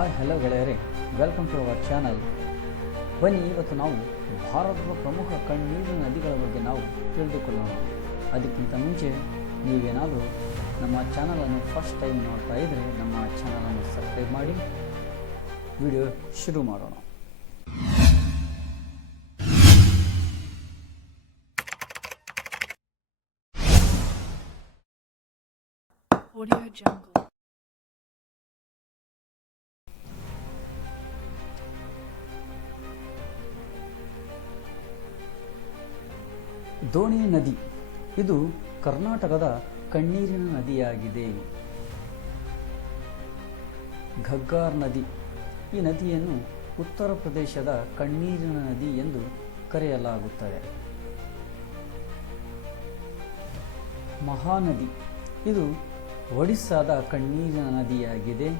Hi hello ಗೆಳೆಯರೇ. Welcome to our channel ಬನ್ನಿ, ಇವತ್ತು ನಾವು ಭಾರತದ ಪ್ರಮುಖ ಕಣ್ಣೀರಿನ ನದಿಗಳ ಬಗ್ಗೆ ನಾವು ತಿಳಿದುಕೊಳ್ಳೋಣ. ಅದಕ್ಕಿಂತ ಮುಂಚೆ ನೀವೇನಾದರೂ ನಮ್ಮ ಚಾನಲನ್ನು ಫಸ್ಟ್ ಟೈಮ್ ನೋಡ್ತಾ ಇದ್ದರೆ ನಮ್ಮ ಚಾನಲನ್ನು ಸಬ್ಸ್ಕ್ರೈಬ್ ಮಾಡಿ. ವಿಡಿಯೋ ಶುರು ಮಾಡೋಣ. Audio Jungle. ದೋಣಿ ನದಿ. ಇದು ಕರ್ನಾಟಕದ ಕಣ್ಣೀರಿನ ನದಿಯಾಗಿದೆ. ಘಗ್ಗಾರ್ ನದಿ. ಈ ನದಿಯನ್ನು ಉತ್ತರ ಪ್ರದೇಶದ ಕಣ್ಣೀರಿನ ನದಿ ಎಂದು ಕರೆಯಲಾಗುತ್ತದೆ. ಮಹಾನದಿ. ಇದು ಒಡಿಸ್ಸಾದ ಕಣ್ಣೀರಿನ ನದಿಯಾಗಿದೆ.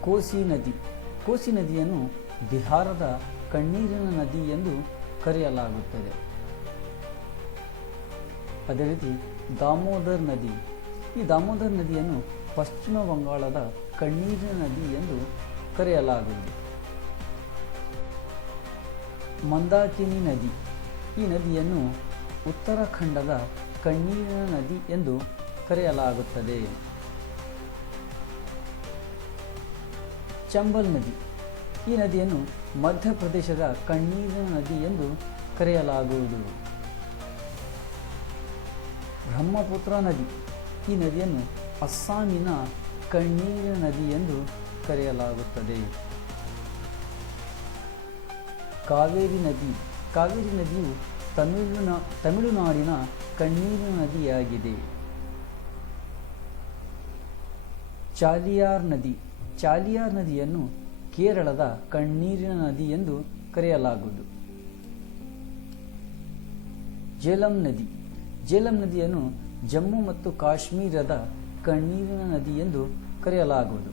ಕೋಸಿ ನದಿ. ಕೋಸಿ ನದಿಯನ್ನು ಬಿಹಾರದ ಕಣ್ಣೀರಿನ ನದಿ ಎಂದು ಕರೆಯಲಾಗುತ್ತದೆ. ಅದೇ ರೀತಿ ದಾಮೋದರ್ ನದಿ. ಈ ದಾಮೋದರ್ ನದಿಯನ್ನು ಪಶ್ಚಿಮ ಬಂಗಾಳದ ಕಣ್ಣೀರಿನ ನದಿ ಎಂದು ಕರೆಯಲಾಗುವುದು. ಮಂದಾಕಿನಿ ನದಿ. ಈ ನದಿಯನ್ನು ಉತ್ತರಾಖಂಡದ ಕಣ್ಣೀರಿನ ನದಿ ಎಂದು ಕರೆಯಲಾಗುತ್ತದೆ. ಚಂಬಲ್ ನದಿ. ಈ ನದಿಯನ್ನು ಮಧ್ಯಪ್ರದೇಶದ ಕಣ್ಣೀರಿನ ನದಿ ಎಂದು ಕರೆಯಲಾಗುವುದು. ಬ್ರಹ್ಮಪುತ್ರ ನದಿ. ಈ ನದಿಯನ್ನು ಅಸ್ಸಾಮಿನ ಕಣ್ಣೀರಿನ ನದಿ ಎಂದು ಕರೆಯಲಾಗುತ್ತದೆ. ಕಾವೇರಿ ನದಿ. ಕಾವೇರಿ ನದಿಯು ತಮಿಳುನಾ, ತಮಿಳುನಾಡಿನ ಕಣ್ಣೀರಿನ ನದಿಯಾಗಿದೆ. ಚಾಲಿಯಾರ್ ನದಿ. ಚಾಲಿಯಾರ್ ನದಿಯನ್ನು ಕೇರಳದ ಕಣ್ಣೀರಿನ ನದಿ ಎಂದು ಕರೆಯಲಾಗುವುದು. ಜೇಲಂ ನದಿ. ಜೇಲಂ ನದಿಯನ್ನು ಜಮ್ಮು ಮತ್ತು ಕಾಶ್ಮೀರದ ಕಣ್ಣೀರಿನ ನದಿ ಎಂದು ಕರೆಯಲಾಗುವುದು.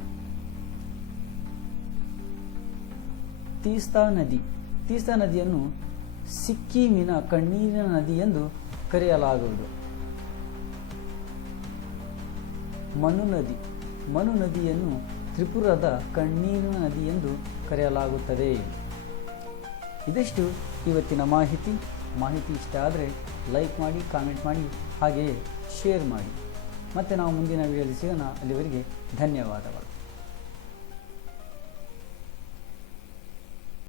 ತೀಸ್ತಾ ನದಿ. ತೀಸ್ತಾ ನದಿಯನ್ನು ಸಿಕ್ಕಿಮಿನ ಕಣ್ಣೀರಿನ ನದಿ ಎಂದು ಕರೆಯಲಾಗುವುದು. ಮನು ನದಿ. ಮನು ನದಿಯನ್ನು ತ್ರಿಪುರದ ಕಣ್ಣೀರಿನ ನದಿ ಎಂದು ಕರೆಯಲಾಗುತ್ತದೆ. ಇದಿಷ್ಟು ಇವತ್ತಿನ ಮಾಹಿತಿ. ಮಾಹಿತಿ ಇಷ್ಟ ಆದರೆ ಲೈಕ್ ಮಾಡಿ, ಕಾಮೆಂಟ್ ಮಾಡಿ, ಹಾಗೆಯೇ ಶೇರ್ ಮಾಡಿ. ಮತ್ತು ನಾವು ಮುಂದಿನ ವಿಡಿಯೋದಲ್ಲಿ ಸಿಗೋಣ. ಅಲ್ಲಿವರೆಗೆ ಧನ್ಯವಾದಗಳು.